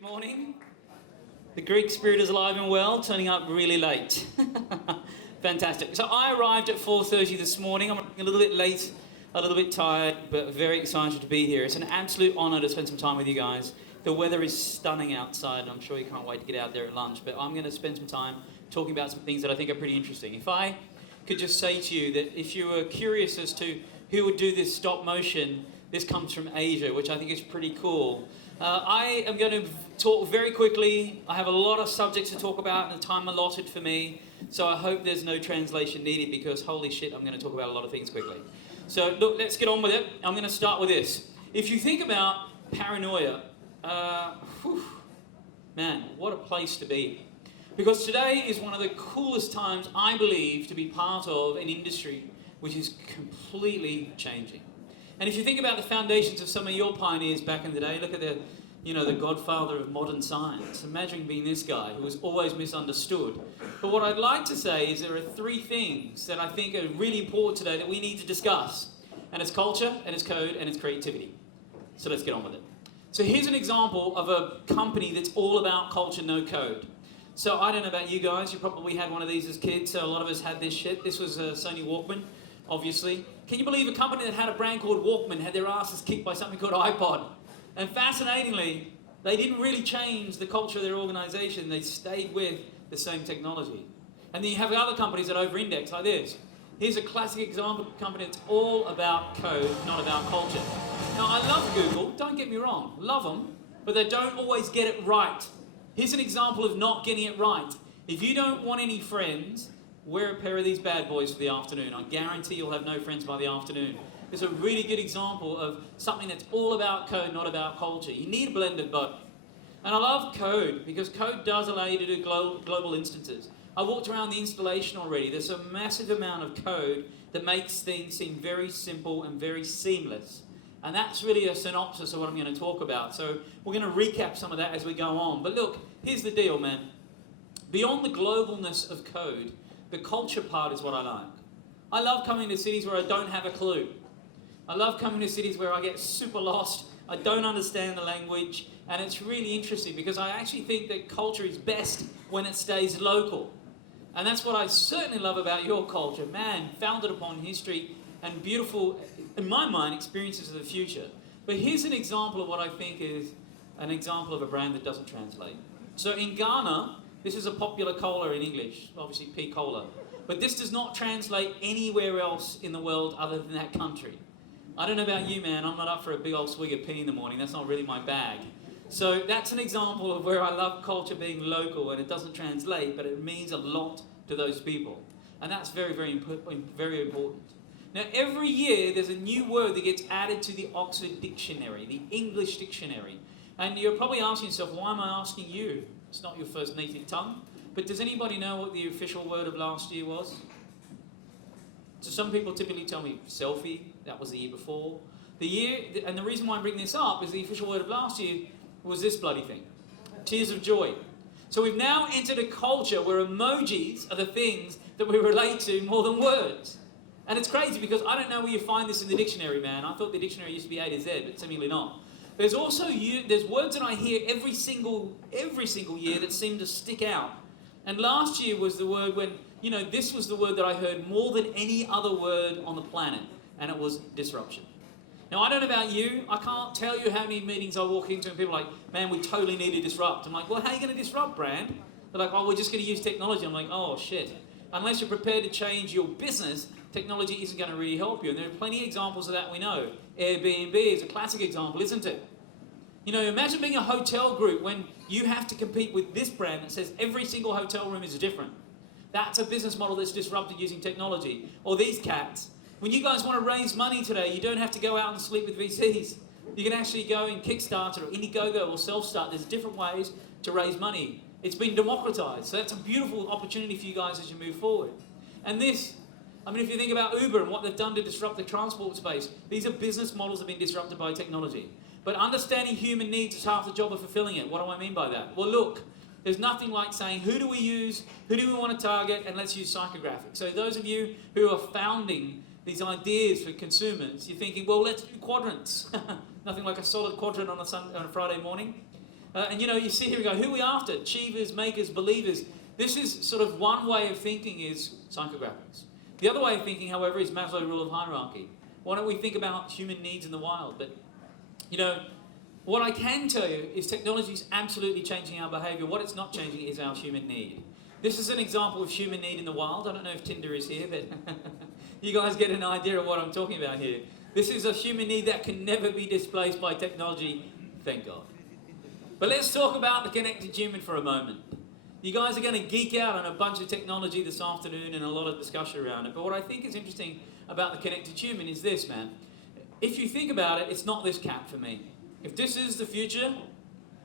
Good morning. The Greek spirit is alive and well, turning up really late. Fantastic. So I arrived at 4:30 this morning. I'm a little bit late, a little bit tired, but very excited to be here. It's an absolute honor to spend some time with you guys. The weather is stunning outside, and I'm sure you can't wait to get out there at lunch, but I'm going to spend some time talking about some things that I think are pretty interesting. If I could just say to you that if you were curious as to who would do this stop motion, this comes from Asia, which I think is pretty cool. I am going to talk very quickly. I have a lot of subjects to talk about and the time allotted for me, so I hope there's no translation needed because holy shit, I'm going to talk about a lot of things quickly. So look, let's get on with it. I'm going to start with this. If you think about paranoia, man, what a place to be. Because today is one of the coolest times, I believe, to be part of an industry which is completely changing. And if you think about the foundations of some of your pioneers back in the day, look at the godfather of modern science. Imagine being this guy who was always misunderstood. But what I'd like to say is there are three things that I think are really important today that we need to discuss. And it's culture, and it's code, and it's creativity. So let's get on with it. So here's an example of a company that's all about culture, no code. So I don't know about you guys, you probably had one of these as kids, so a lot of us had this shit. This was a Sony Walkman, obviously. Can you believe a company that had a brand called Walkman had their asses kicked by something called iPod? And fascinatingly, they didn't really change the culture of their organization. They stayed with the same technology. And then you have other companies that over-index like this. Here's a classic example of a company that's all about code, not about culture. Now, I love Google, don't get me wrong, love them, but they don't always get it right. Here's an example of not getting it right. If you don't want any friends, wear a pair of these bad boys for the afternoon. I guarantee you'll have no friends by the afternoon. It's a really good example of something that's all about code, not about culture. You need a blend of both. And I love code because code does allow you to do global instances. I walked around the installation already. There's a massive amount of code that makes things seem very simple and very seamless. And that's really a synopsis of what I'm going to talk about. So we're going to recap some of that as we go on. But look, here's the deal, man. Beyond the globalness of code, the culture part is what I like. I love coming to cities where I don't have a clue. I love coming to cities where I get super lost, I don't understand the language, and it's really interesting because I actually think that culture is best when it stays local. And that's what I certainly love about your culture. Man, founded upon history and beautiful, in my mind, experiences of the future. But here's an example of what I think is an example of a brand that doesn't translate. So in Ghana, this is a popular cola in English, obviously pea cola. But this does not translate anywhere else in the world other than that country. I don't know about you, man, I'm not up for a big old swig of pea in the morning. That's not really my bag. So that's an example of where I love culture being local and it doesn't translate, but it means a lot to those people. And that's very, very important. Now, every year there's a new word that gets added to the Oxford Dictionary, the English Dictionary. And you're probably asking yourself, why am I asking you? It's not your first native tongue. But does anybody know what the official word of last year was? So some people typically tell me selfie, that was the year before. And the reason why I'm bringing this up is the official word of last year was this bloody thing. Tears of joy. So we've now entered a culture where emojis are the things that we relate to more than words. And it's crazy because I don't know where you find this in the dictionary, man. I thought the dictionary used to be A to Z, but seemingly not. There's also there's words that I hear every single year that seem to stick out. And last year was the word when, this was the word that I heard more than any other word on the planet, and it was disruption. Now, I don't know about you. I can't tell you how many meetings I walk into and people are like, man, we totally need to disrupt. I'm like, well, how are you going to disrupt, brand? They're like, oh, we're just going to use technology. I'm like, oh, shit. Unless you're prepared to change your business, technology isn't going to really help you. And there are plenty of examples of that we know. Airbnb is a classic example, isn't it? Imagine being a hotel group when you have to compete with this brand that says every single hotel room is different. That's a business model that's disrupted using technology. Or these cats. When you guys want to raise money today, you don't have to go out and sleep with VCs. You can actually go in Kickstarter or Indiegogo or Self-Start. There's different ways to raise money. It's been democratized. So that's a beautiful opportunity for you guys as you move forward. And this, if you think about Uber and what they've done to disrupt the transport space, these are business models that have been disrupted by technology. But understanding human needs is half the job of fulfilling it. What do I mean by that? Well, look, there's nothing like saying, who do we use, who do we want to target, and let's use psychographics. So those of you who are founding these ideas for consumers, you're thinking, well, let's do quadrants. Nothing like a solid quadrant on a Friday morning. And you see here we go, who are we after? Achievers, makers, believers. This is sort of one way of thinking is psychographics. The other way of thinking, however, is Maslow's rule of hierarchy. Why don't we think about human needs in the wild? But, what I can tell you is technology is absolutely changing our behavior. What it's not changing is our human need. This is an example of human need in the wild. I don't know if Tinder is here, but you guys get an idea of what I'm talking about here. This is a human need that can never be displaced by technology, thank God. But let's talk about the connected human for a moment. You guys are going to geek out on a bunch of technology this afternoon and a lot of discussion around it. But what I think is interesting about the connected human is this, man. If you think about it, it's not this cat for me. If this is the future,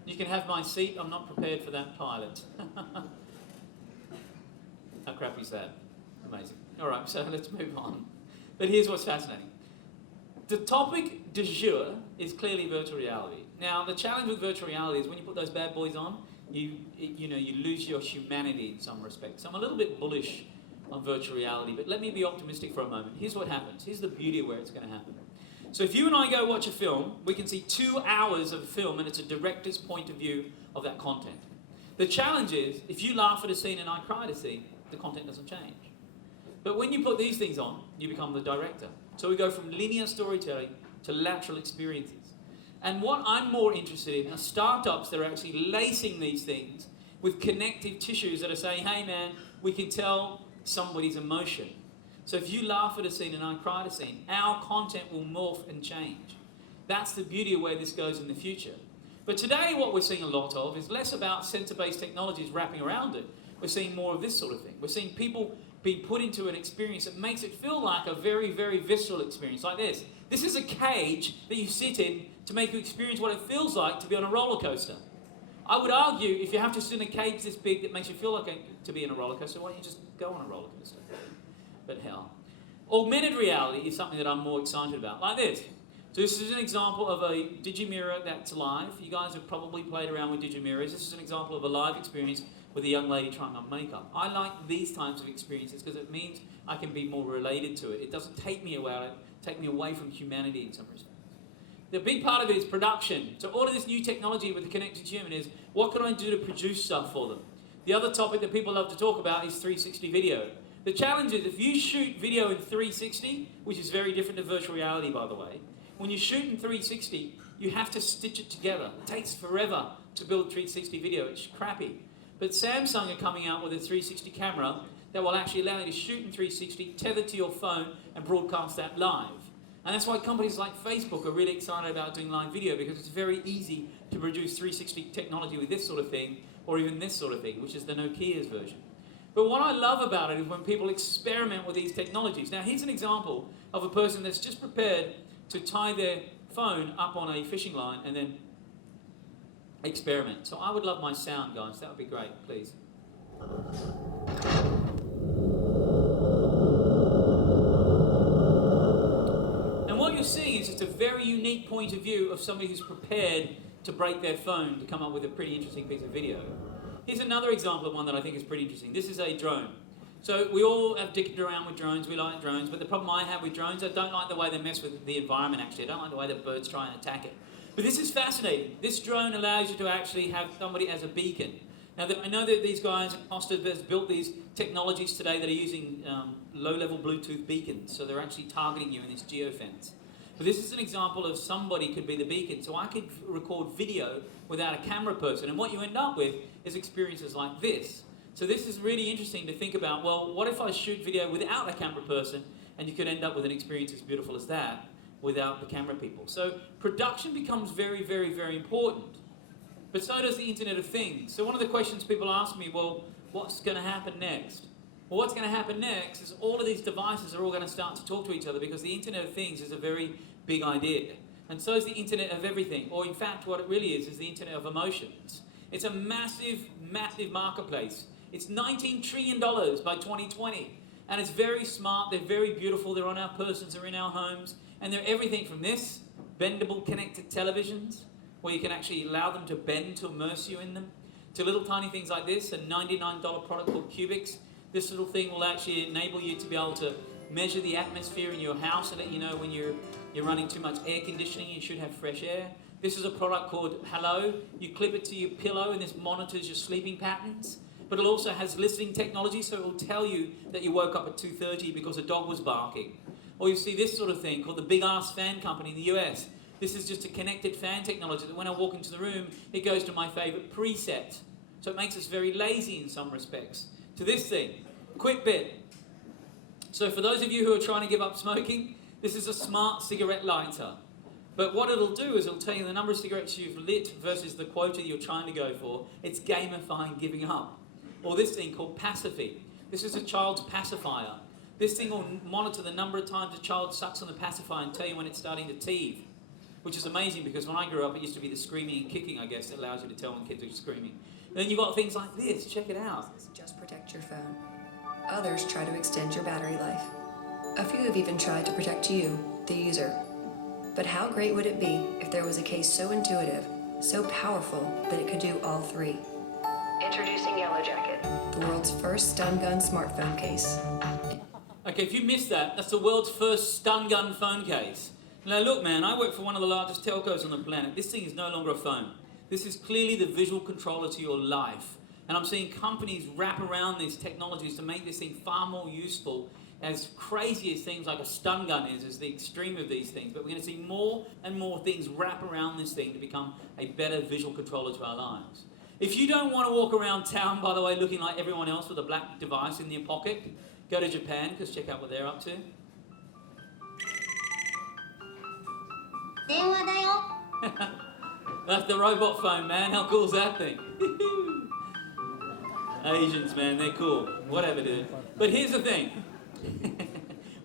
you can have my seat. I'm not prepared for that pilot. How crappy is that? Amazing. All right, so let's move on. But here's what's fascinating. The topic du jour is clearly virtual reality. Now, the challenge with virtual reality is when you put those bad boys on, you lose your humanity in some respects. So I'm a little bit bullish on virtual reality, but let me be optimistic for a moment. Here's what happens. Here's the beauty of where it's going to happen. So if you and I go watch a film, we can see 2 hours of a film, and it's a director's point of view of that content. The challenge is, if you laugh at a scene and I cry at a scene, the content doesn't change. But when you put these things on, you become the director. So we go from linear storytelling to lateral experiences. And what I'm more interested in are startups that are actually lacing these things with connective tissues that are saying, hey man, we can tell somebody's emotion. So if you laugh at a scene and I cry at a scene, our content will morph and change. That's the beauty of where this goes in the future. But today what we're seeing a lot of is less about sensor-based technologies wrapping around it. We're seeing more of this sort of thing. We're seeing people being put into an experience that makes it feel like a very, very visceral experience, like this. This is a cage that you sit in to make you experience what it feels like to be on a roller coaster. I would argue if you have to sit in a cage this big that makes you feel like to be in a roller coaster, why don't you just go on a roller coaster? But hell. Augmented reality is something that I'm more excited about, like this. So this is an example of a digimirror that's live. You guys have probably played around with digimirrors. This is an example of a live experience with a young lady trying on makeup. I like these types of experiences because it means I can be more related to it. It doesn't take me away from humanity in some respects. The big part of it is production. So all of this new technology with the connected human is, what can I do to produce stuff for them? The other topic that people love to talk about is 360 video. The challenge is if you shoot video in 360, which is very different to virtual reality, by the way, when you shoot in 360, you have to stitch it together. It takes forever to build 360 video. It's crappy. But Samsung are coming out with a 360 camera that will actually allow you to shoot in 360, tether to your phone, and broadcast that live. And that's why companies like Facebook are really excited about doing live video, because it's very easy to produce 360 technology with this sort of thing, or even this sort of thing, which is the Nokia's version. But what I love about it is when people experiment with these technologies. Now, here's an example of a person that's just prepared to tie their phone up on a fishing line and then experiment. So I would love my sound, guys. That would be great, please. And what you're seeing is just a very unique point of view of somebody who's prepared to break their phone to come up with a pretty interesting piece of video. Here's another example of one that I think is pretty interesting. This is a drone. So we all have dickered around with drones, we like drones, but the problem I have with drones, I don't like the way they mess with the environment actually. I don't like the way the birds try and attack it. But this is fascinating. This drone allows you to actually have somebody as a beacon. Now, I know that these guys, Oster, have built these technologies today that are using low-level Bluetooth beacons, so they're actually targeting you in this geofence. But this is an example of somebody could be the beacon. So I could record video without a camera person, and what you end up with is experiences like this. So this is really interesting to think about, well, what if I shoot video without a camera person, and you could end up with an experience as beautiful as that without the camera people. So production becomes very, very, very important. But so does the Internet of Things. So one of the questions people ask me, well, what's going to happen next? Well, what's going to happen next is all of these devices are all going to start to talk to each other, because the Internet of Things is a very big idea. And so is the Internet of Everything, or in fact what it really is the Internet of Emotions. It's a massive, massive marketplace. It's $19 trillion by 2020. And it's very smart, they're very beautiful, they're on our persons, they're in our homes, and they're everything from this, bendable connected televisions, where you can actually allow them to bend to immerse you in them, to little tiny things like this, a $99 product called Cubics. This little thing will actually enable you to be able to measure the atmosphere in your house and let you know when you're running too much air conditioning, you should have fresh air. This is a product called Hello. You clip it to your pillow and this monitors your sleeping patterns. But it also has listening technology, so it will tell you that you woke up at 2:30 because a dog was barking. Or you see this sort of thing called the Big Ass Fan Company in the US. This is just a connected fan technology that when I walk into the room, it goes to my favorite preset. So it makes us very lazy in some respects. To this thing, quick bit. So for those of you who are trying to give up smoking, this is a smart cigarette lighter. But what it'll do is it'll tell you the number of cigarettes you've lit versus the quota you're trying to go for. It's gamifying giving up. Or this thing called Pacify. This is a child's pacifier. This thing will monitor the number of times a child sucks on the pacifier and tell you when it's starting to teeth. Which is amazing because when I grew up, it used to be the screaming and kicking, I guess, that allows you to tell when kids are screaming. And then you've got things like this. Check it out. Just protect your phone. Others try to extend your battery life. A few have even tried to protect you, the user. But how great would it be if there was a case so intuitive, so powerful, that it could do all three? Introducing Yellow Jacket, the world's first stun gun smartphone case. Okay, if you missed that, that's the world's first stun gun phone case. Now look, man, I work for one of the largest telcos on the planet. This thing is no longer a phone. This is clearly the visual controller to your life. And I'm seeing companies wrap around these technologies to make this thing far more useful. As crazy as things like a stun gun is the extreme of these things. But we're going to see more and more things wrap around this thing to become a better visual controller to our lives. If you don't want to walk around town, by the way, looking like everyone else with a black device in your pocket, go to Japan, because check out what they're up to. That's the robot phone, man. How cool is that thing? Asians, man, they're cool. Whatever, dude. But here's the thing.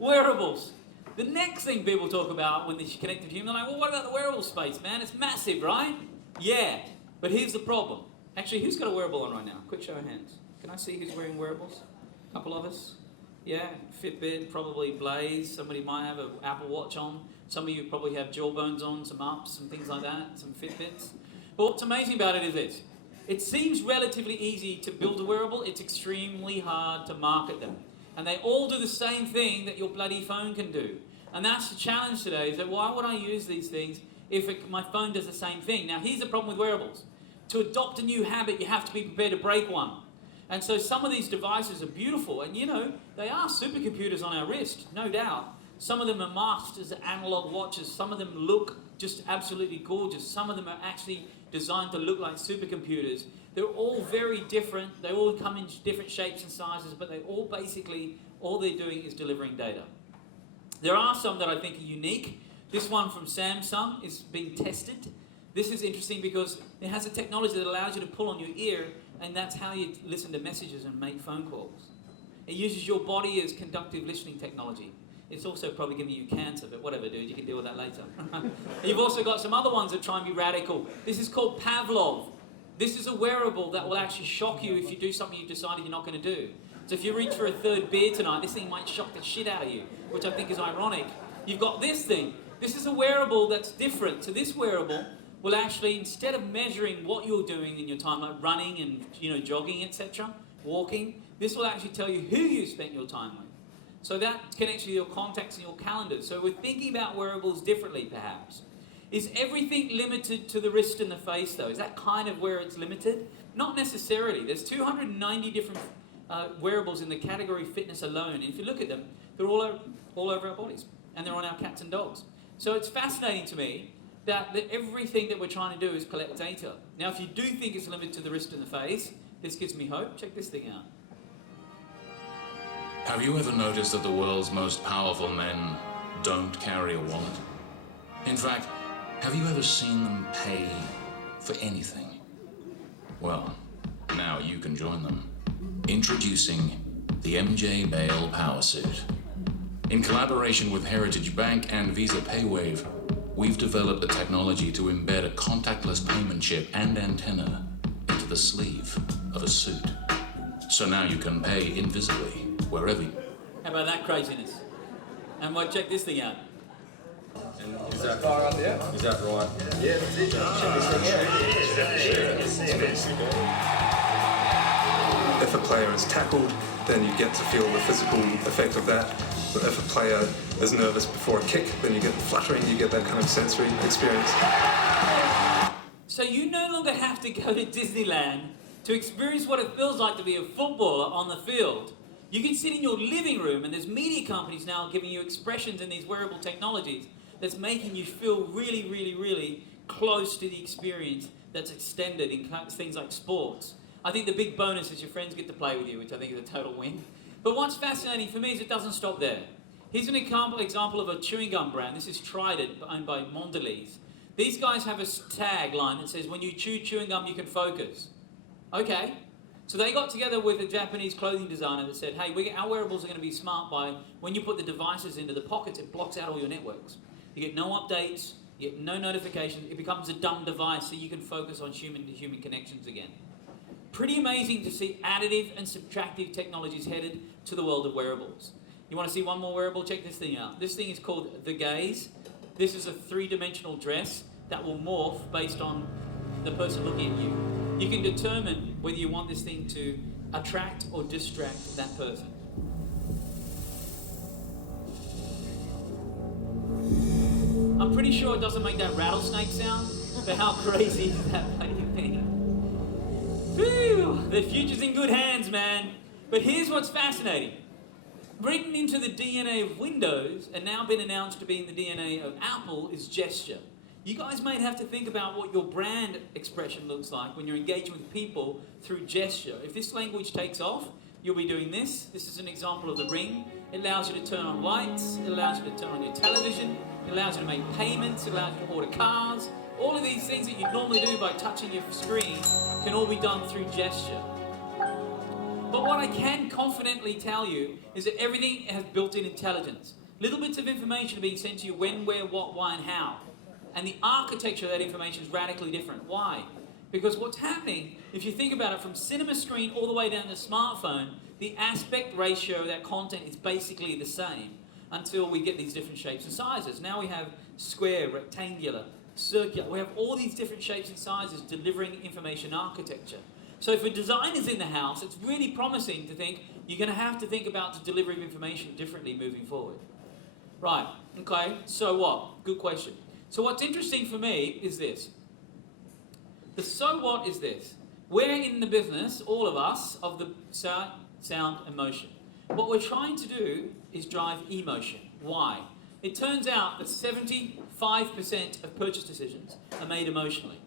Wearables. The next thing people talk about when they're connected to human, they're like, well, what about the wearable space, man? It's massive, right? Yeah. But here's the problem. Actually, who's got a wearable on right now? Quick show of hands. Can I see who's wearing wearables? A couple of us? Yeah, Fitbit, probably Blaze. Somebody might have an Apple Watch on. Some of you probably have Jawbones on, some Ups, some things like that, some Fitbits. But what's amazing about it is this. It seems relatively easy to build a wearable. It's extremely hard to market them. And they all do the same thing that your bloody phone can do. And that's the challenge today, is that why would I use these things if my phone does the same thing? Now, here's the problem with wearables. To adopt a new habit, you have to be prepared to break one. And so some of these devices are beautiful, and you know, they are supercomputers on our wrist, no doubt. Some of them are masked as analog watches, some of them look just absolutely gorgeous, some of them are actually designed to look like supercomputers. They're all very different, they all come in different shapes and sizes, but they all basically, all they're doing is delivering data. There are some that I think are unique. This one from Samsung is being tested. This is interesting because it has a technology that allows you to pull on your ear, and that's how you listen to messages and make phone calls. It uses your body as conductive listening technology. It's also probably giving you cancer, but whatever, dude, you can deal with that later. You've also got some other ones that try and be radical. This is called Pavlov. This is a wearable that will actually shock you if you do something you've decided you're not going to do. So if you reach for a third beer tonight, this thing might shock the shit out of you, which I think is ironic. You've got this thing. This is a wearable that's different. So this wearable will actually, instead of measuring what you're doing in your time, like running and jogging, etc., walking, this will actually tell you who you spent your time with. So that connects with your contacts and your calendars. So we're thinking about wearables differently, perhaps. Is everything limited to the wrist and the face, though? Is that kind of where it's limited? Not necessarily. There's 290 different wearables in the category fitness alone. And if you look at them, they're all over our bodies. And they're on our cats and dogs. So it's fascinating to me that everything that we're trying to do is collect data. Now, if you do think it's limited to the wrist and the face, this gives me hope. Check this thing out. Have you ever noticed that the world's most powerful men don't carry a wallet? In fact, have you ever seen them pay for anything? Well, now you can join them. Introducing the MJ Bale Power Suit. In collaboration with Heritage Bank and Visa PayWave, we've developed the technology to embed a contactless payment chip and antenna into the sleeve of a suit. So now you can pay invisibly, wherever you... How about that craziness? And well, check this thing out. And is that right there? Is that right? Yeah, that's it. If a player is tackled, then you get to feel the physical effect of that. So if a player is nervous before a kick, then you get fluttering, you get that kind of sensory experience. So you no longer have to go to Disneyland to experience what it feels like to be a footballer on the field. You can sit in your living room, and there's media companies now giving you expressions in these wearable technologies that's making you feel really, really, really close to the experience that's extended in things like sports. I think the big bonus is your friends get to play with you, which I think is a total win. But what's fascinating for me is it doesn't stop there. Here's an example of a chewing gum brand. This is Trident, owned by Mondelez. These guys have a tagline that says, when you chew chewing gum, you can focus. Okay. So they got together with a Japanese clothing designer that said, hey, our wearables are going to be smart by when you put the devices into the pockets, it blocks out all your networks. You get no updates, you get no notifications, it becomes a dumb device so you can focus on human-to-human connections again. Pretty amazing to see additive and subtractive technologies headed to the world of wearables. You want to see one more wearable? Check this thing out. This thing is called The Gaze. This is a three-dimensional dress that will morph based on the person looking at you. You can determine whether you want this thing to attract or distract that person. I'm pretty sure it doesn't make that rattlesnake sound, but how crazy is that bloody thing? Whew, the future's in good hands, man. But here's what's fascinating. Written into the DNA of Windows, and now been announced to be in the DNA of Apple, is gesture. You guys might have to think about what your brand expression looks like when you're engaging with people through gesture. If this language takes off, you'll be doing this. This is an example of the Ring. It allows you to turn on lights. It allows you to turn on your television. It allows you to make payments. It allows you to order cars. All of these things that you normally do by touching your screen can all be done through gesture. But what I can confidently tell you is that everything has built-in intelligence. Little bits of information are being sent to you when, where, what, why, and how. And the architecture of that information is radically different. Why? Because what's happening, if you think about it, from cinema screen all the way down to smartphone, the aspect ratio of that content is basically the same until we get these different shapes and sizes. Now we have square, rectangular, circular. We have all these different shapes and sizes delivering information architecture. So if a designer's in the house, it's really promising to think you're going to have to think about the delivery of information differently moving forward. Right, okay, so what? Good question. So what's interesting for me is this. The so what is this. We're in the business, all of us, of the sound, and motion. What we're trying to do is drive emotion. Why? It turns out that 75% of purchase decisions are made emotionally.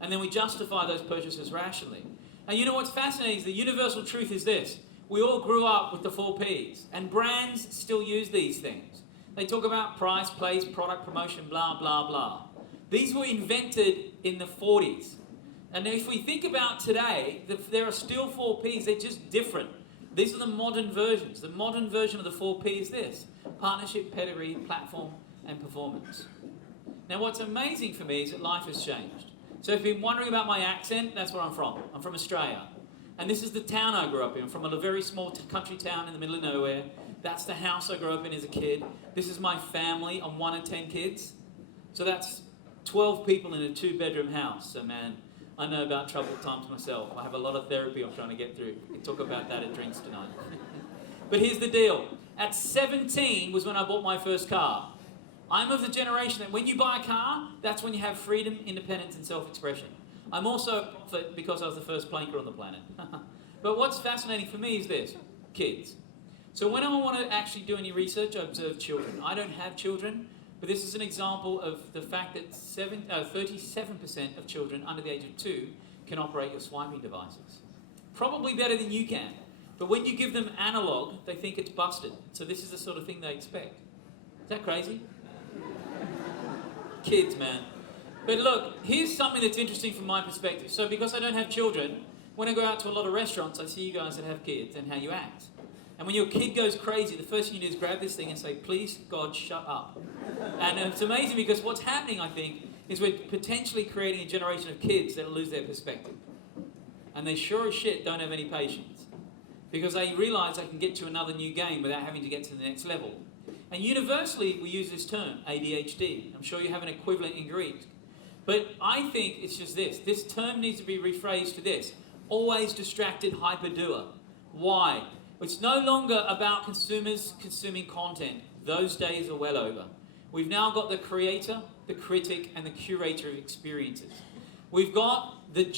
And then we justify those purchases rationally. And you know what's fascinating is the universal truth is this. We all grew up with the 4 Ps, and brands still use these things. They talk about price, place, product, promotion, blah, blah, blah. These were invented in the 40s. And if we think about today, there are still 4 Ps, they're just different. These are the modern versions. The modern version of the 4 P is this: partnership, pedigree, platform, and performance. Now what's amazing for me is that life has changed. So if you've been wondering about my accent, that's where I'm from. I'm from Australia. And this is the town I grew up in. I'm from a very small country town in the middle of nowhere. That's the house I grew up in as a kid. This is my family. I'm 1 of 10 kids. So that's 12 people in a 2-bedroom house. So man, I know about troubled times myself. I have a lot of therapy I'm trying to get through. We can talk about that at drinks tonight. But here's the deal. At 17 was when I bought my first car. I'm of the generation that when you buy a car, that's when you have freedom, independence, and self-expression. I'm also a prophet because I was the first planker on the planet. But what's fascinating for me is this: kids. So when I want to actually do any research, I observe children. I don't have children, but this is an example of the fact that 37% of children under the age of 2 can operate your swiping devices. Probably better than you can. But when you give them analog, they think it's busted. So this is the sort of thing they expect. Is that crazy? Kids, man. But look, here's something that's interesting from my perspective. So because I don't have children, when I go out to a lot of restaurants, I see you guys that have kids and how you act. And when your kid goes crazy, the first thing you do is grab this thing and say, please, God, shut up. And it's amazing because what's happening, I think, is we're potentially creating a generation of kids that will lose their perspective. And they sure as shit don't have any patience. Because they realize they can get to another new game without having to get to the next level. And universally, we use this term, ADHD. I'm sure you have an equivalent in Greek. But I think it's just this. This term needs to be rephrased to this: always distracted hyperdoer. Why? It's no longer about consumers consuming content. Those days are well over. We've now got the creator, the critic, and the curator of experiences. We've got these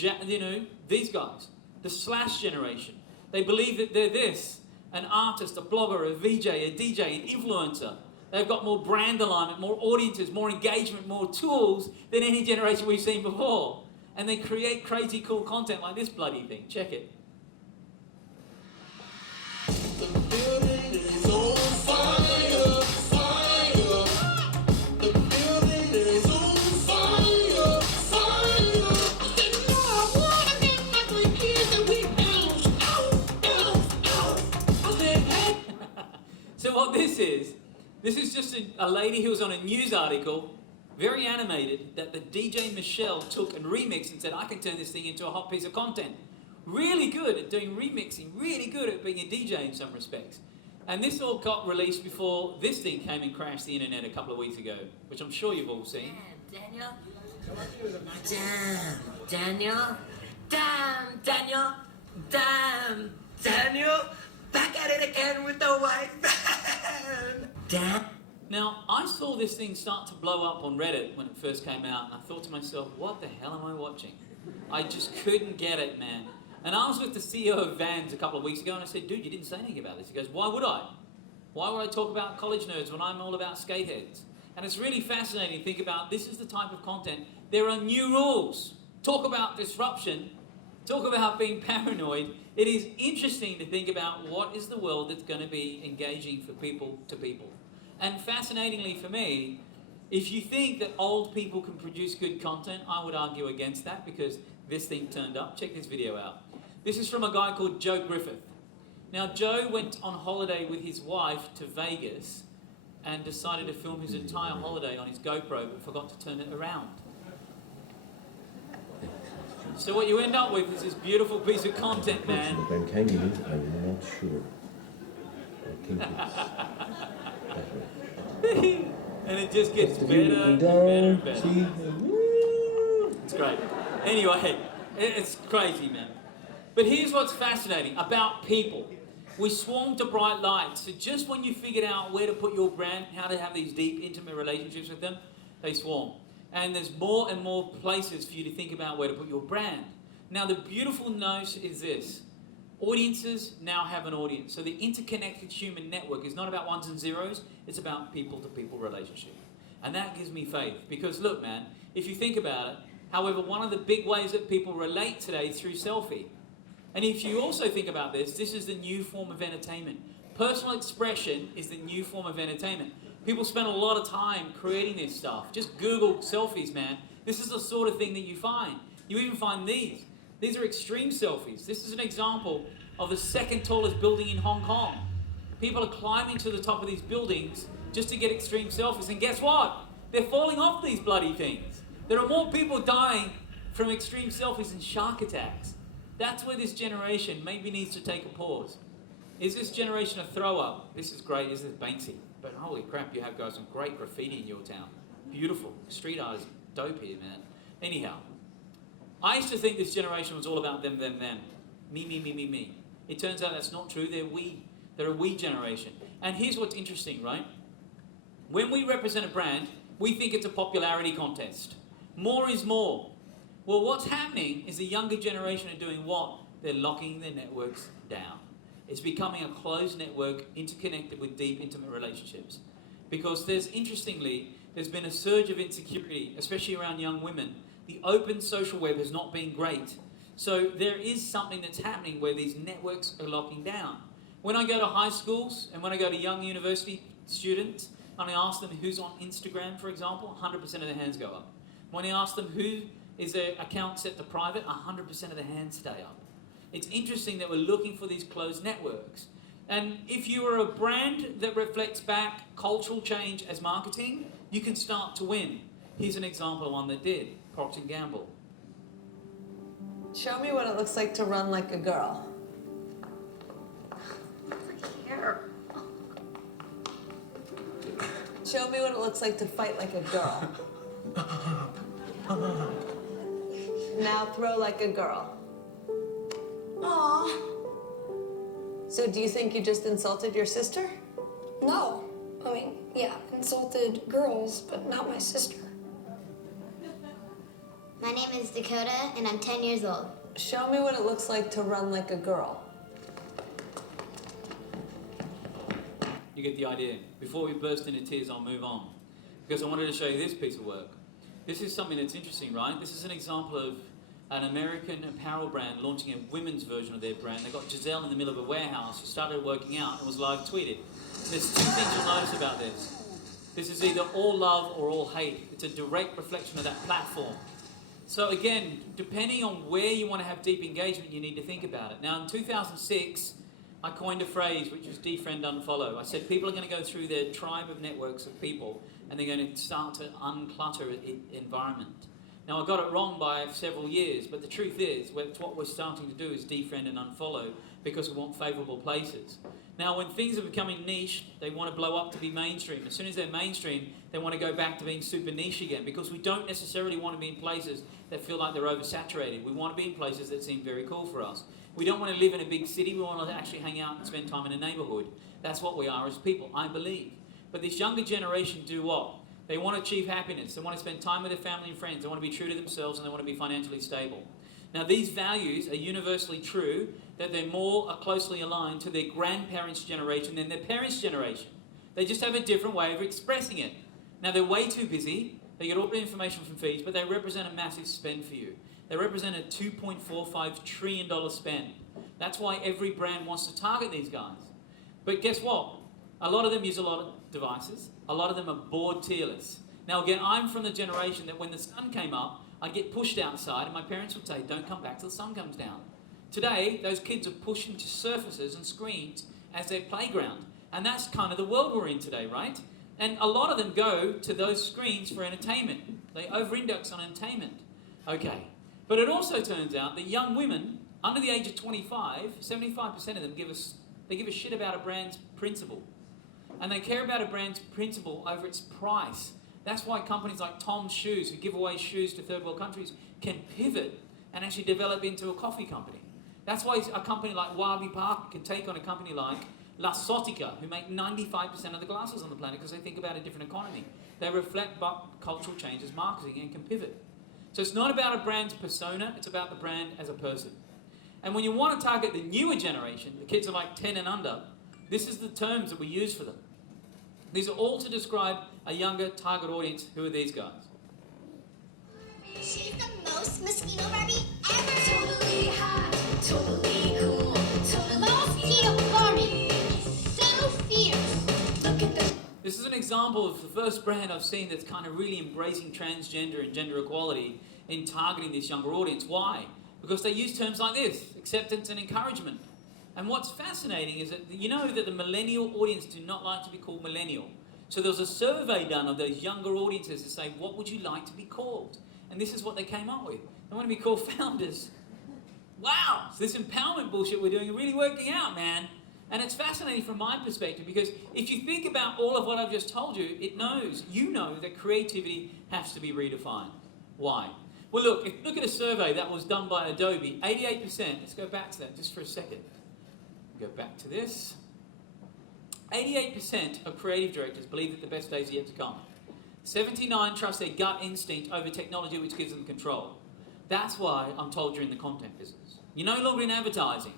guys, the slash generation. They believe that they're this, an artist, a blogger, a VJ, a DJ, an influencer. They've got more brand alignment, more audiences, more engagement, more tools than any generation we've seen before. And they create crazy cool content like this bloody thing. Check it. The building is on fire, fire. The building is on fire, fire. I said, no, I wanna get my 3 years and we bounce, out. I said, hey. So what this is just a lady who was on a news article, very animated, that the DJ Michelle took and remixed and said, I can turn this thing into a hot piece of content. Really good at doing remixing, really good at being a DJ in some respects. And this all got released before this thing came and crashed the internet a couple of weeks ago, which I'm sure you've all seen. Daniel. Damn, Daniel. Back at it again with the white van. Damn. Now, I saw this thing start to blow up on Reddit when it first came out, and I thought to myself, what the hell am I watching? I just couldn't get it, man. And I was with the CEO of Vans a couple of weeks ago, and I said, dude, you didn't say anything about this. He goes, why would I? Why would I talk about college nerds when I'm all about skateheads? And it's really fascinating to think about, this is the type of content. There are new rules. Talk about disruption. Talk about being paranoid. It is interesting to think about what is the world that's going to be engaging for people to people. And fascinatingly for me, if you think that old people can produce good content, I would argue against that because this thing turned up. Check this video out. This is from a guy called Joe Griffith. Now, Joe went on holiday with his wife to Vegas and decided to film his entire holiday on his GoPro, but forgot to turn it around. So what you end up with is this beautiful piece of content, man. When can you use? I'm not sure. I think it's And it just gets better and better and better. It's great. Anyway, it's crazy, man. But here's what's fascinating about people. We swarm to bright lights. So just when you figured out where to put your brand, how to have these deep, intimate relationships with them, they swarm. And there's more and more places for you to think about where to put your brand. Now, the beautiful note is this. Audiences now have an audience. So the interconnected human network is not about ones and zeros, it's about people-to-people relationship. And that gives me faith. Because look, man, if you think about it, however, one of the big ways that people relate today is through selfie. And if you also think about this, this is the new form of entertainment. Personal expression is the new form of entertainment. People spend a lot of time creating this stuff. Just Google selfies, man. This is the sort of thing that you find. You even find these. These are extreme selfies. This is an example of the second tallest building in Hong Kong. People are climbing to the top of these buildings just to get extreme selfies. And guess what? They're falling off these bloody things. There are more people dying from extreme selfies than shark attacks. That's where this generation maybe needs to take a pause. Is this generation a throw-up? This is great, this is Banksy. But holy crap, you have got some great graffiti in your town. Beautiful. Street art is dope here, man. Anyhow, I used to think this generation was all about them, them, them. Me, me, me, me, me. It turns out that's not true. They're we. They're a we generation. And here's what's interesting, right? When we represent a brand, we think it's a popularity contest. More is more. Well, what's happening is the younger generation are doing what? They're locking their networks down. It's becoming a closed network interconnected with deep, intimate relationships. Because there's been a surge of insecurity, especially around young women. The open social web has not been great. So there is something that's happening where these networks are locking down. When I go to high schools and when I go to young university students, and I ask them who's on Instagram, for example, 100% of their hands go up. When I ask them who is their account set to private, 100% of the hands stay up. It's interesting that we're looking for these closed networks. And if you are a brand that reflects back cultural change as marketing, you can start to win. Here's an example of one that did, Procter & Gamble. Show me what it looks like to run like a girl. Here. Show me what it looks like to fight like a girl. Now throw like a girl. Aw. So do you think you just insulted your sister? No. I mean, yeah, insulted girls, but not my sister. My name is Dakota, and I'm 10 years old. Show me what it looks like to run like a girl. You get the idea. Before we burst into tears, I'll move on. Because I wanted to show you this piece of work. This is something that's interesting, right? This is an example of an American apparel brand launching a women's version of their brand. They got Giselle in the middle of a warehouse who started working out and was live tweeted. There's two things you'll notice about this. This is either all love or all hate. It's a direct reflection of that platform. So again, depending on where you want to have deep engagement, you need to think about it. Now in 2006, I coined a phrase which was defriend, unfollow. I said people are going to go through their tribe of networks of people and they're going to start to unclutter environment. Now I got it wrong by several years, but the truth is, what we're starting to do is defriend and unfollow because we want favourable places. Now when things are becoming niche, they want to blow up to be mainstream. As soon as they're mainstream, they want to go back to being super niche again because we don't necessarily want to be in places that feel like they're oversaturated. We want to be in places that seem very cool for us. We don't want to live in a big city, we want to actually hang out and spend time in a neighbourhood. That's what we are as people, I believe. But this younger generation do what? They want to achieve happiness, they want to spend time with their family and friends, they want to be true to themselves and they want to be financially stable. Now these values are universally true, that they're more closely aligned to their grandparents' generation than their parents' generation. They just have a different way of expressing it. Now they're way too busy, they get all the information from feeds, but they represent a massive spend for you. They represent a $2.45 trillion spend. That's why every brand wants to target these guys. But guess what? A lot of them use a lot of devices. A lot of them are bored tierless. Now again, I'm from the generation that when the sun came up, I'd get pushed outside and my parents would say, don't come back till the sun comes down. Today, those kids are pushed into surfaces and screens as their playground. And that's kind of the world we're in today, right? And a lot of them go to those screens for entertainment. They over-index on entertainment. Okay. But it also turns out that young women under the age of 25, 75% of them give a shit about a brand's principle. And they care about a brand's principle over its price. That's why companies like Tom's Shoes, who give away shoes to third world countries, can pivot and actually develop into a coffee company. That's why a company like Warby Parker can take on a company like La Sotica, who make 95% of the glasses on the planet because they think about a different economy. They reflect cultural change as marketing and can pivot. So it's not about a brand's persona, it's about the brand as a person. And when you want to target the newer generation, the kids are like 10 and under, this is the terms that we use for them. These are all to describe a younger target audience. Who are these guys? She's the most mosquito Barbie ever. Totally hot, totally cool, totally Mosquito Barbie is so fierce. Look at the This is an example of the first brand I've seen that's kind of really embracing transgender and gender equality in targeting this younger audience. Why? Because they use terms like this, acceptance and encouragement. And what's fascinating is that you know that the millennial audience do not like to be called millennial. So there was a survey done of those younger audiences to say, what would you like to be called? And this is what they came up with. They want to be called founders. Wow, so this empowerment bullshit we're doing is really working out, man. And it's fascinating from my perspective because if you think about all of what I've just told you, you know that creativity has to be redefined. Why? Well, look, if you look at a survey that was done by Adobe, 88%, let's go back to that just for a second. Go back to this. 88% of creative directors believe that the best days are yet to come. 79 trust their gut instinct over technology which gives them control. That's why I'm told you're in the content business. You're no longer in advertising.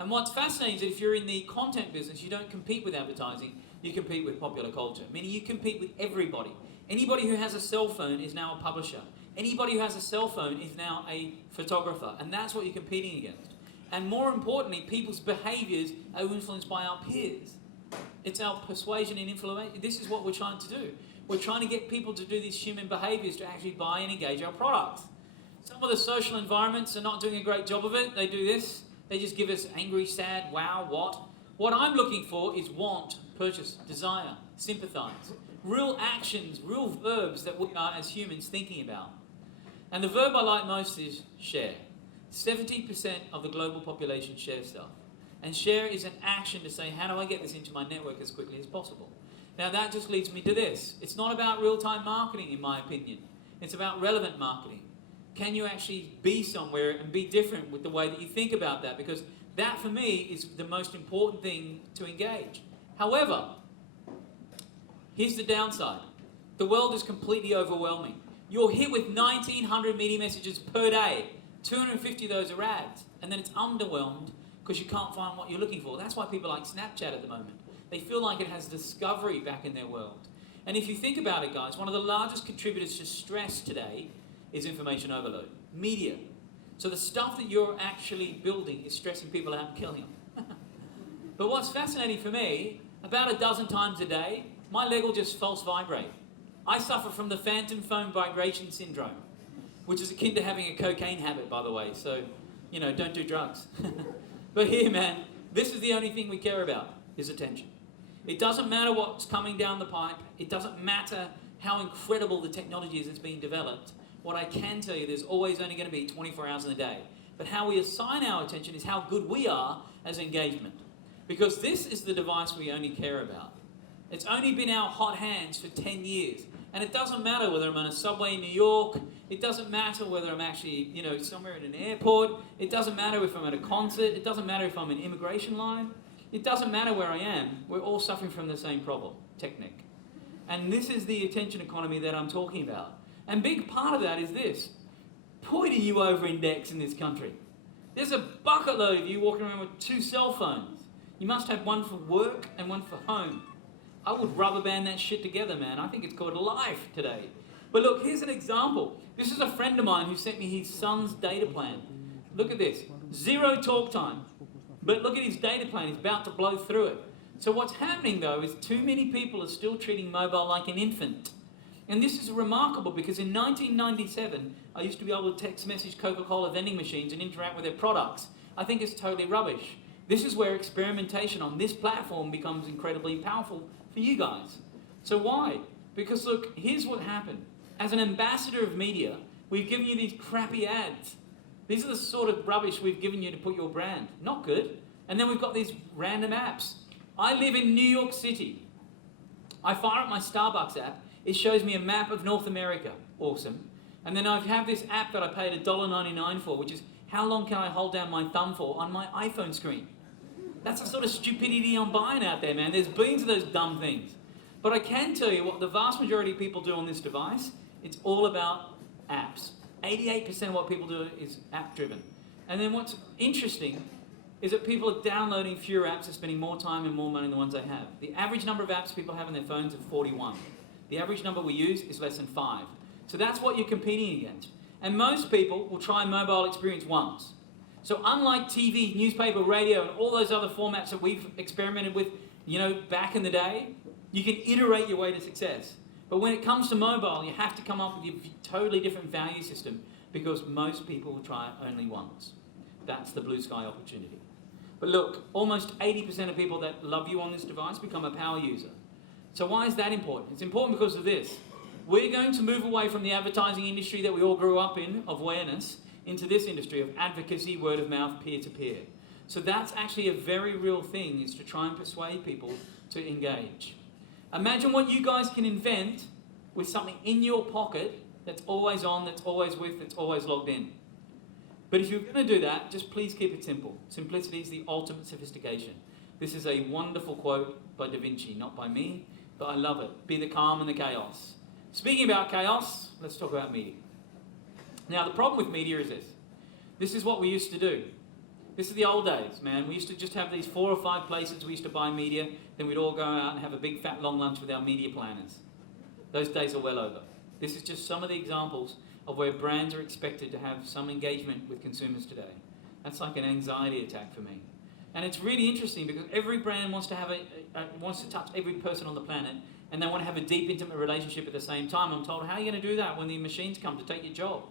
And what's fascinating is that if you're in the content business, you don't compete with advertising, you compete with popular culture. Meaning you compete with everybody. Anybody who has a cell phone is now a publisher. Anybody who has a cell phone is now a photographer. And that's what you're competing against. And more importantly, people's behaviours are influenced by our peers. It's our persuasion and influence. This is what we're trying to do. We're trying to get people to do these human behaviours to actually buy and engage our products. Some of the social environments are not doing a great job of it. They do this. They just give us angry, sad, wow, what. What I'm looking for is want, purchase, desire, sympathise. Real actions, real verbs that we are as humans thinking about. And the verb I like most is share. 70% of the global population share stuff. And share is an action to say, how do I get this into my network as quickly as possible? Now that just leads me to this. It's not about real-time marketing, in my opinion. It's about relevant marketing. Can you actually be somewhere and be different with the way that you think about that? Because That for me is the most important thing to engage. However, here's the downside. The world is completely overwhelming. You're hit with 1,900 media messages per day. 250 of those are ads. And then it's underwhelmed because you can't find what you're looking for. That's why people like Snapchat at the moment. They feel like it has discovery back in their world. And if you think about it, guys, one of the largest contributors to stress today is information overload. Media. So the stuff that you're actually building is stressing people out and killing them. But what's fascinating for me, about a dozen times a day, my leg will just false vibrate. I suffer from the phantom phone vibration syndrome, which is akin to having a cocaine habit, by the way. So, you know, don't do drugs. But here, man, this is the only thing we care about, is attention. It doesn't matter what's coming down the pipe. It doesn't matter how incredible the technology is that's being developed. What I can tell you, there's always only going to be 24 hours in a day. But how we assign our attention is how good we are as engagement. Because this is the device we only care about. It's only been our hot hands for 10 years. And it doesn't matter whether I'm on a subway in New York. It doesn't matter whether I'm actually, you know, somewhere at an airport. It doesn't matter if I'm at a concert. It doesn't matter if I'm in an immigration line. It doesn't matter where I am. We're all suffering from the same problem, technique. And this is the attention economy that I'm talking about. And big part of that is this. Boy, do you over-index in this country. There's a bucket load of you walking around with 2 cell phones. You must have one for work and one for home. I would rubber band that shit together, man. I think it's called life today. But look, here's an example. This is a friend of mine who sent me his son's data plan. Look at this. 0 talk time. But look at his data plan. He's about to blow through it. So what's happening, though, is too many people are still treating mobile like an infant. And this is remarkable because in 1997, I used to be able to text message Coca-Cola vending machines and interact with their products. I think it's totally rubbish. This is where experimentation on this platform becomes incredibly powerful for you guys. So why? Because look, here's what happened. As an ambassador of media, we've given you these crappy ads. These are the sort of rubbish we've given you to put your brand. Not good. And then we've got these random apps. I live in New York City. I fire up my Starbucks app. It shows me a map of North America. Awesome. And then I have this app that I paid $1.99 for, which is how long can I hold down my thumb for on my iPhone screen? That's the sort of stupidity I'm buying out there, man. There's billions of those dumb things. But I can tell you what the vast majority of people do on this device, it's all about apps. 88% of what people do is app-driven. And then what's interesting is that people are downloading fewer apps and spending more time and more money than the ones they have. The average number of apps people have on their phones is 41. The average number we use is less than 5. So that's what you're competing against. And most people will try mobile experience once. So unlike TV, newspaper, radio, and all those other formats that we've experimented with, you know, back in the day, you can iterate your way to success. But when it comes to mobile, you have to come up with a totally different value system because most people will try it only once. That's the blue sky opportunity. But look, almost 80% of people that love you on this device become a power user. So why is that important? It's important because of this. We're going to move away from the advertising industry that we all grew up in, of awareness, into this industry of advocacy, word of mouth, peer-to-peer. So that's actually a very real thing, is to try and persuade people to engage. Imagine what you guys can invent with something in your pocket that's always on, that's always with, that's always logged in. But if you're going to do that, just please keep it simple. Simplicity is the ultimate sophistication. This is a wonderful quote by Da Vinci, not by me, but I love it. Be the calm in the chaos. Speaking about chaos, let's talk about media. Now, the problem with media is this. This is what we used to do. This is the old days, man. We used to just have these 4 or 5 places we used to buy media, then we'd all go out and have a big fat long lunch with our media planners. Those days are well over. This is just some of the examples of where brands are expected to have some engagement with consumers today. That's like an anxiety attack for me. And it's really interesting because every brand wants to have wants to touch every person on the planet, and they want to have a deep, intimate relationship at the same time. I'm told, how are you going to do that when the machines come to take your job?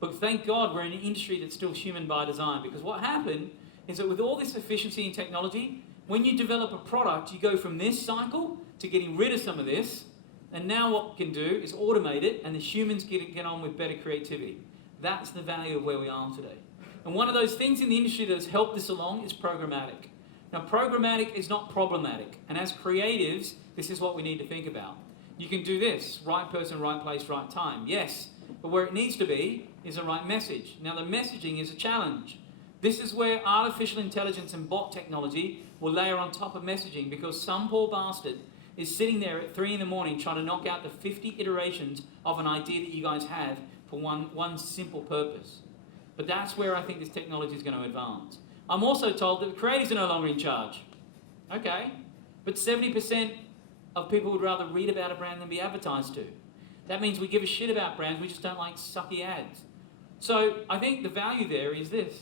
But thank God we're in an industry that's still human by design, because what happened is that with all this efficiency and technology, when you develop a product, you go from this cycle to getting rid of some of this, and now what we can do is automate it, and the humans get on with better creativity. That's the value of where we are today. And one of those things in the industry that has helped this along is programmatic. Now, programmatic is not problematic, and as creatives, this is what we need to think about. You can do this, right person, right place, right time, yes, but where it needs to be is the right message. Now, the messaging is a challenge. This is where artificial intelligence and bot technology will layer on top of messaging, because some poor bastard is sitting there at 3 in the morning trying to knock out the 50 iterations of an idea that you guys have for one simple purpose. But that's where I think this technology is going to advance. I'm also told that the creators are no longer in charge. Okay, but 70% of people would rather read about a brand than be advertised to. That means we give a shit about brands, we just don't like sucky ads. So I think the value there is this.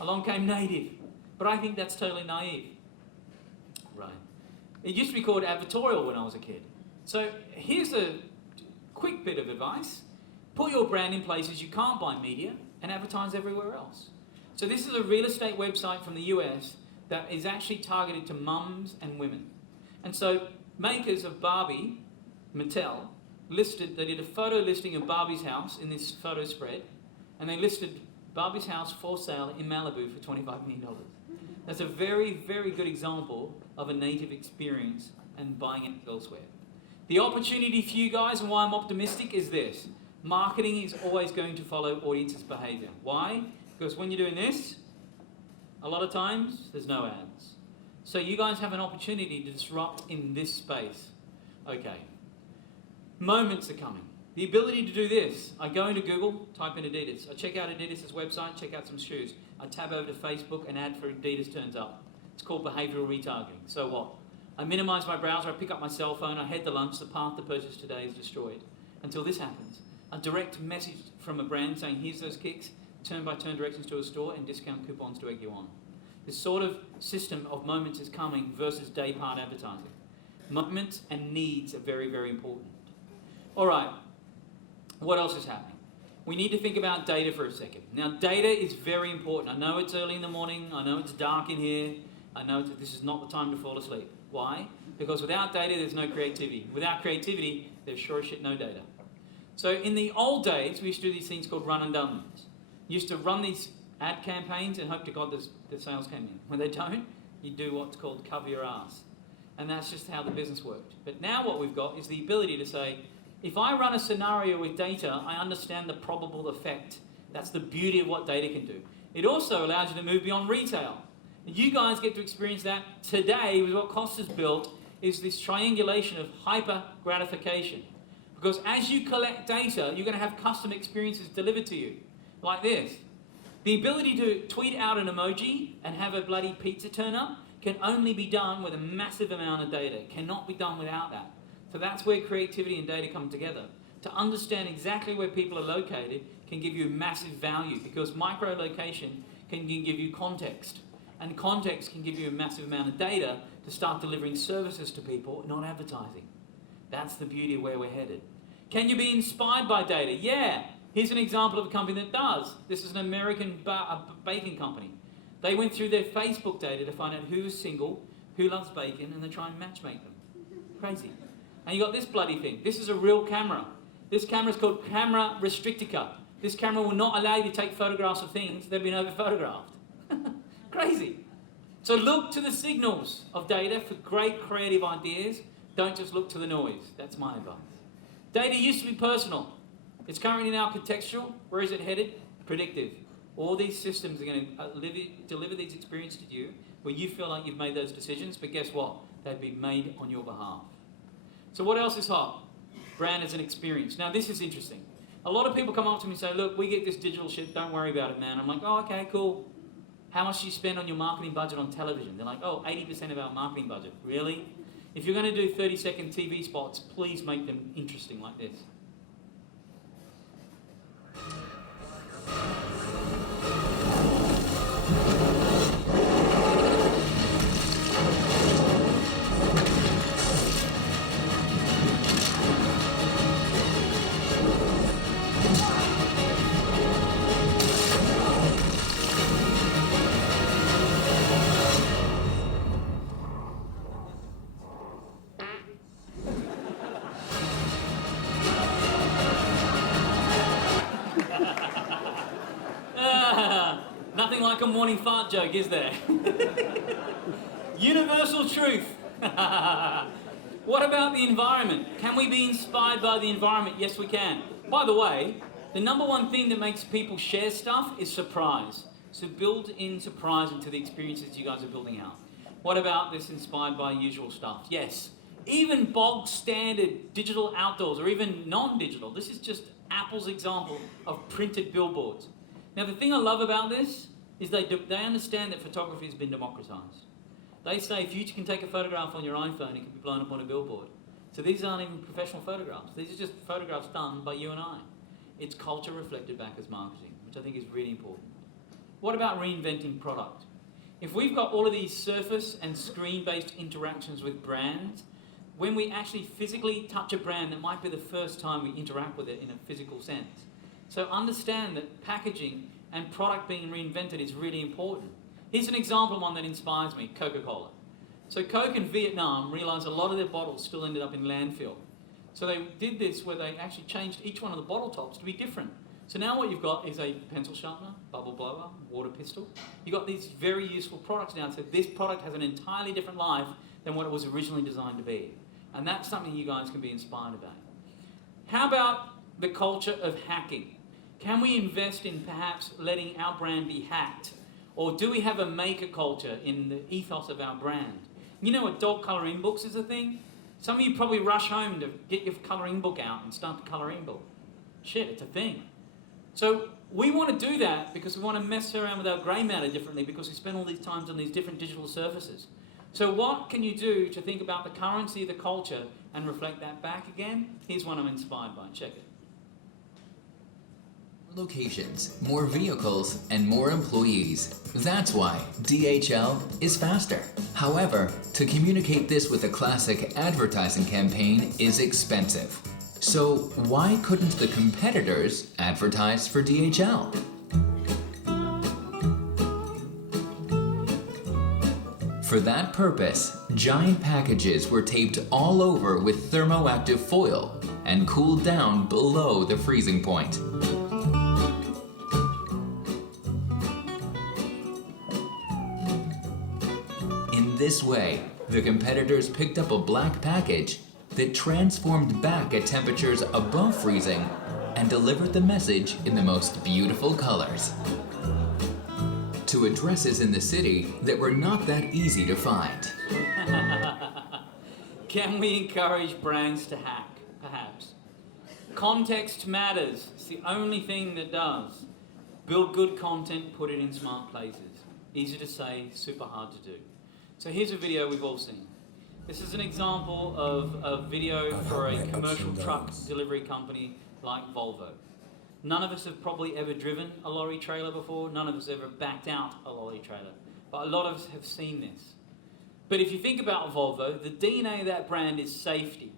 Along came native, but I think that's totally naive. Right. It used to be called advertorial when I was a kid. So here's a quick bit of advice. Put your brand in places you can't buy media and advertise everywhere else. So this is a real estate website from the US that is actually targeted to mums and women. And so makers of Barbie, Mattel, they did a photo listing of Barbie's house in this photo spread, and they listed Barbie's house for sale in Malibu for $25 million. That's a very, very good example of a native experience and buying it elsewhere. The opportunity for you guys, and why I'm optimistic, is this. Marketing is always going to follow audience's behavior. Why? Because when you're doing this, a lot of times there's no ads. So you guys have an opportunity to disrupt in this space. Okay. Moments are coming. The ability to do this. I go into Google, type in Adidas. I check out Adidas' website, check out some shoes. I tab over to Facebook, an ad for Adidas turns up. It's called behavioral retargeting. So what? I minimize my browser, I pick up my cell phone, I head to lunch, the path to purchase today is destroyed. Until this happens. A direct message from a brand saying, here's those kicks, turn-by-turn directions to a store, and discount coupons to egg you on. This sort of system of moments is coming versus day-part advertising. Moments and needs are very, very important. All right, what else is happening? We need to think about data for a second. Now, data is very important. I know it's early in the morning. I know it's dark in here. I know that this is not the time to fall asleep. Why? Because without data, there's no creativity. Without creativity, there's sure as shit no data. So in the old days, we used to do these things called run and dones. You used to run these ad campaigns and hope to God the sales came in. When they don't, you do what's called cover your ass. And that's just how the business worked. But now what we've got is the ability to say, if I run a scenario with data, I understand the probable effect. That's the beauty of what data can do. It also allows you to move beyond retail. And you guys get to experience that today with what Costa's built, is this triangulation of hyper gratification. Because as you collect data, you're going to have custom experiences delivered to you, like this. The ability to tweet out an emoji and have a bloody pizza turn up can only be done with a massive amount of data. It cannot be done without that. So that's where creativity and data come together. To understand exactly where people are located can give you massive value, because micro-location can give you context. And context can give you a massive amount of data to start delivering services to people, not advertising. That's the beauty of where we're headed. Can you be inspired by data? Yeah. Here's an example of a company that does. This is an American baking company. They went through their Facebook data to find out who is single, who loves bacon, and they try and matchmake them. Crazy. And you got this bloody thing. This is a real camera. This camera is called Camera Restrictica. This camera will not allow you to take photographs of things that have been over-photographed. Crazy. So look to the signals of data for great creative ideas. Don't just look to the noise. That's my advice. Data used to be personal. It's currently now contextual. Where is it headed? Predictive. All these systems are going to deliver these experiences to you where you feel like you've made those decisions, but guess what? They've been made on your behalf. So what else is hot? Brand as an experience. Now this is interesting. A lot of people come up to me and say, look, we get this digital shit, don't worry about it, man. I'm like, oh, okay, cool. How much do you spend on your marketing budget on television? They're like, oh, 80% of our marketing budget. Really? If you're going to do 30-second TV spots, please make them interesting like this. Nothing like a morning fart joke, is there? Universal truth. What about the environment? Can we be inspired by the environment? Yes, we can. By the way, the number one thing that makes people share stuff is surprise. So build in surprise into the experiences you guys are building out. What about this inspired by usual stuff? Yes, even bog standard digital outdoors or even non-digital. This is just Apple's example of printed billboards. Now the thing I love about this is they understand that photography has been democratized. They say if you can take a photograph on your iPhone, it can be blown up on a billboard. So these aren't even professional photographs. These are just photographs done by you and I. It's culture reflected back as marketing, which I think is really important. What about reinventing product? If we've got all of these surface and screen-based interactions with brands, when we actually physically touch a brand, that might be the first time we interact with it in a physical sense. So understand that packaging and product being reinvented is really important. Here's an example of one that inspires me, Coca-Cola. So Coke in Vietnam realized a lot of their bottles still ended up in landfill. So they did this where they actually changed each one of the bottle tops to be different. So now what you've got is a pencil sharpener, bubble blower, water pistol. You've got these very useful products now. So this product has an entirely different life than what it was originally designed to be. And that's something you guys can be inspired about. How about the culture of hacking? Can we invest in perhaps letting our brand be hacked? Or do we have a maker culture in the ethos of our brand? You know, adult colouring books is a thing. Some of you probably rush home to get your colouring book out and start the colouring book. Shit, it's a thing. So we want to do that because we want to mess around with our grey matter differently because we spend all these times on these different digital surfaces. So what can you do to think about the currency of the culture and reflect that back again? Here's one I'm inspired by. Check it. Locations, more vehicles, and more employees. That's why DHL is faster. However, to communicate this with a classic advertising campaign is expensive. So why couldn't the competitors advertise for DHL? For that purpose, giant packages were taped all over with thermoactive foil and cooled down below the freezing point. In this way, the competitors picked up a black package that transformed back at temperatures above freezing and delivered the message in the most beautiful colors to addresses in the city that were not that easy to find. Can we encourage brands to hack? Perhaps. Context matters. It's the only thing that does. Build good content, put it in smart places. Easy to say, super hard to do. So here's a video we've all seen. This is an example of a video for a commercial truck delivery company like Volvo. None of us have probably ever driven a lorry trailer before. None of us ever backed out a lorry trailer. But a lot of us have seen this. But if you think about Volvo, the DNA of that brand is safety.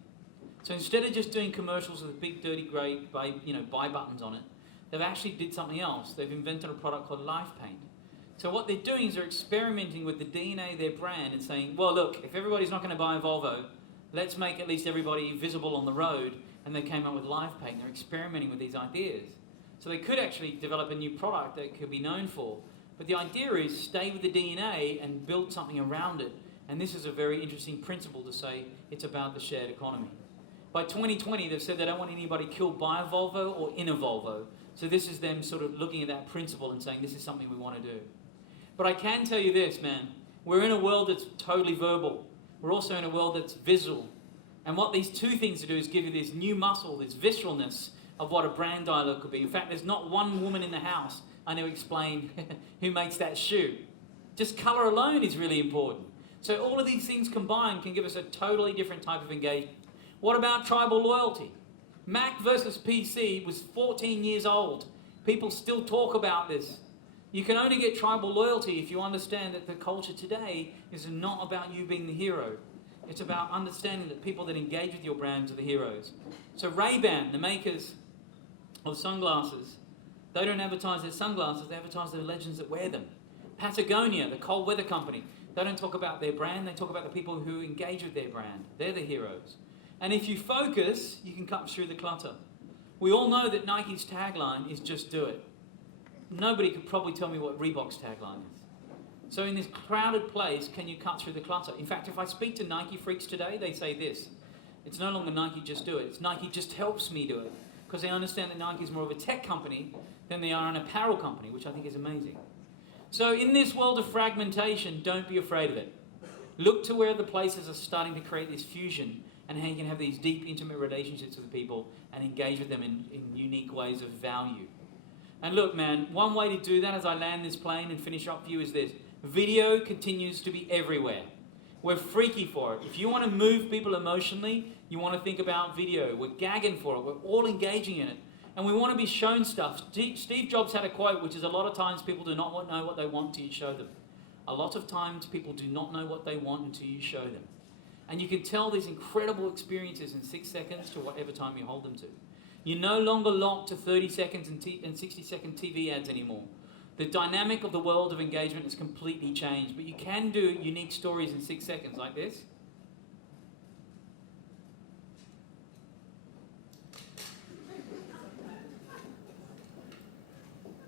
So instead of just doing commercials with big dirty grey buy buttons on it, they've actually did something else. They've invented a product called Life Paint. So what they're doing is they're experimenting with the DNA of their brand and saying, well, look, if everybody's not going to buy a Volvo, let's make at least everybody visible on the road. And they came up with Life Paint. They're experimenting with these ideas. So they could actually develop a new product that could be known for. But the idea is stay with the DNA and build something around it. And this is a very interesting principle to say it's about the shared economy. By 2020, they've said they don't want anybody killed by a Volvo or in a Volvo. So this is them sort of looking at that principle and saying this is something we want to do. But I can tell you this, man. We're in a world that's totally verbal. We're also in a world that's visual. And what these two things do is give you this new muscle, this visceralness of what a brand dialogue could be. In fact, there's not one woman in the house I know explain who makes that shoe. Just color alone is really important. So all of these things combined can give us a totally different type of engagement. What about tribal loyalty? Mac versus PC was 14 years old. People still talk about this. You can only get tribal loyalty if you understand that the culture today is not about you being the hero. It's about understanding that people that engage with your brands are the heroes. So Ray-Ban, the makers of sunglasses, they don't advertise their sunglasses, they advertise their legends that wear them. Patagonia, the cold weather company, they don't talk about their brand, they talk about the people who engage with their brand. They're the heroes. And if you focus, you can cut through the clutter. We all know that Nike's tagline is just do it. Nobody could probably tell me what Reebok's tagline is. So in this crowded place, can you cut through the clutter? In fact, if I speak to Nike freaks today, they say this. It's no longer Nike just do it. It's Nike just helps me do it. Because they understand that Nike is more of a tech company than they are an apparel company, which I think is amazing. So in this world of fragmentation, don't be afraid of it. Look to where the places are starting to create this fusion and how you can have these deep, intimate relationships with people and engage with them in unique ways of value. And look, man, one way to do that as I land this plane and finish up for you is this. Video continues to be everywhere. We're freaky for it. If you want to move people emotionally, you want to think about video. We're gagging for it. We're all engaging in it. And we want to be shown stuff. Steve Jobs had a quote, which is a lot of times people do not know what they want until you show them. A lot of times people do not know what they want until you show them. And you can tell these incredible experiences in 6 seconds to whatever time you hold them to. You're no longer locked to 30 seconds and 60-second TV ads anymore. The dynamic of the world of engagement has completely changed, but you can do unique stories in 6 seconds like this.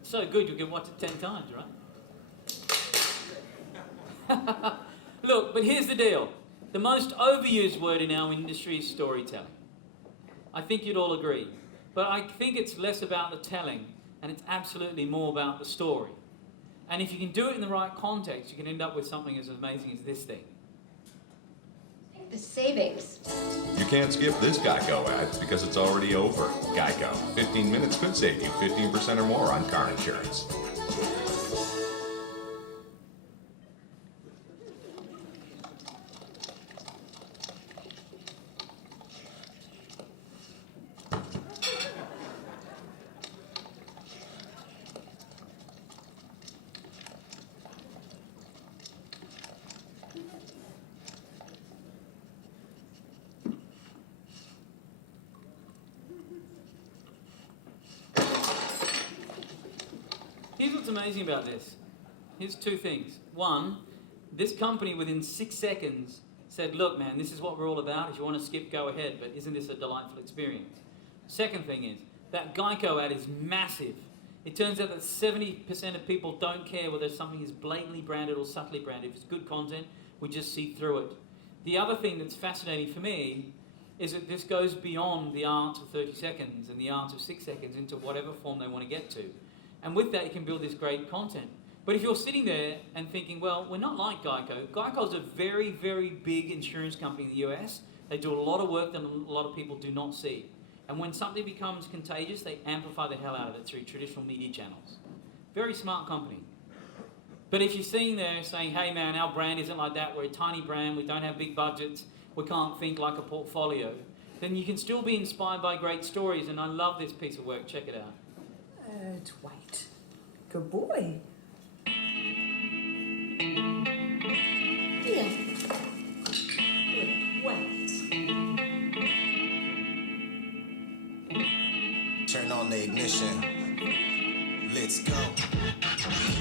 So good, you can watch it 10 times, right? Look, but here's the deal. The most overused word in our industry is storytelling. I think you'd all agree. But I think it's less about the telling, and it's absolutely more about the story. And if you can do it in the right context, you can end up with something as amazing as this thing. The savings. You can't skip this Geico ad because it's already over. Geico. 15 minutes could save you 15% or more on car insurance. Here's what's amazing about this. Here's two things. One, this company within 6 seconds said, look man, this is what we're all about. If you want to skip, go ahead, but isn't this a delightful experience? Second thing is, that Geico ad is massive. It turns out that 70% of people don't care whether something is blatantly branded or subtly branded. If it's good content, we just see through it. The other thing that's fascinating for me is that this goes beyond the art of 30 seconds and the art of 6 seconds into whatever form they want to get to. And with that, you can build this great content. But if you're sitting there and thinking, well, we're not like Geico. Geico's a very, very big insurance company in the US. They do a lot of work that a lot of people do not see. And when something becomes contagious, they amplify the hell out of it through traditional media channels. Very smart company. But if you're sitting there saying, hey man, our brand isn't like that, we're a tiny brand, we don't have big budgets, we can't think like a portfolio, then you can still be inspired by great stories. And I love this piece of work. Check it out. Dwight. Good boy. Yeah. Wet. Turn on the ignition. Let's go.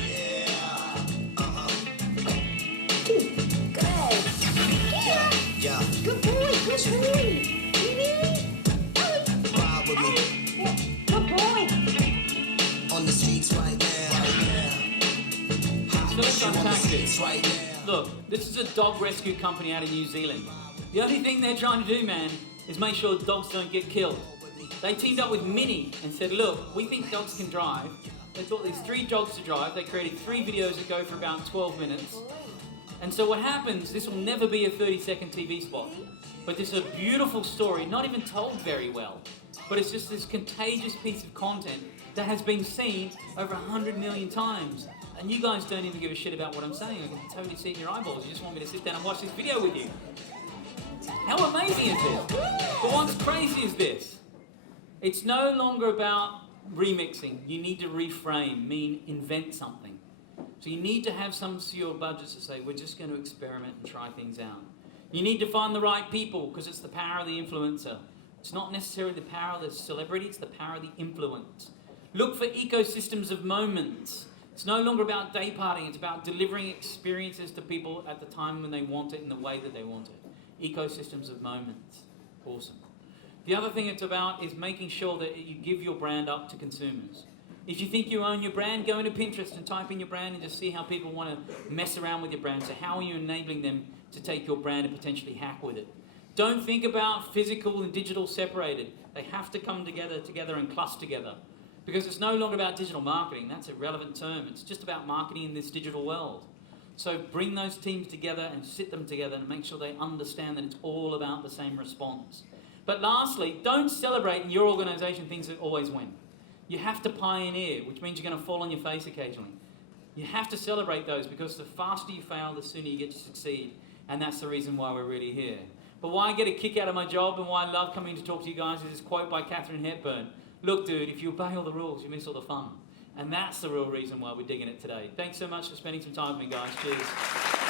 Yeah. Good. Yeah. Good boy. Good boy. Ride with me. Good boy. On the streets right now. It's so fantastic. Look, this is a dog rescue company out of New Zealand. The only thing they're trying to do, man, is make sure dogs don't get killed. They teamed up with Mini and said, look, we think dogs can drive. They thought there's 3 dogs to drive. They created 3 videos that go for about 12 minutes. And so what happens, this will never be a 30-second TV spot. But this is a beautiful story, not even told very well. But it's just this contagious piece of content that has been seen over 100 million times. And you guys don't even give a shit about what I'm saying. I can totally see it in your eyeballs. You just want me to sit down and watch this video with you. How amazing is this? But what's crazy is this. It's no longer about remixing. You need to reframe, mean invent something. So you need to have some of your budgets to say, we're just going to experiment and try things out. You need to find the right people because it's the power of the influencer. It's not necessarily the power of the celebrity, it's the power of the influence. Look for ecosystems of moments. It's no longer about day partying, it's about delivering experiences to people at the time when they want it in the way that they want it. Ecosystems of moments. Awesome. The other thing it's about is making sure that you give your brand up to consumers. If you think you own your brand, go into Pinterest and type in your brand and just see how people want to mess around with your brand. So how are you enabling them to take your brand and potentially hack with it? Don't think about physical and digital separated. They have to come together and cluster together. Because it's no longer about digital marketing. That's a relevant term. It's just about marketing in this digital world. So bring those teams together and sit them together and make sure they understand that it's all about the same response. But lastly, don't celebrate in your organization things that always win. You have to pioneer, which means you're going to fall on your face occasionally. You have to celebrate those, because the faster you fail, the sooner you get to succeed. And that's the reason why we're really here. But why I get a kick out of my job and why I love coming to talk to you guys is this quote by Katharine Hepburn. Look, dude, if you obey all the rules, you miss all the fun. And that's the real reason why we're digging it today. Thanks so much for spending some time with me, guys. Cheers.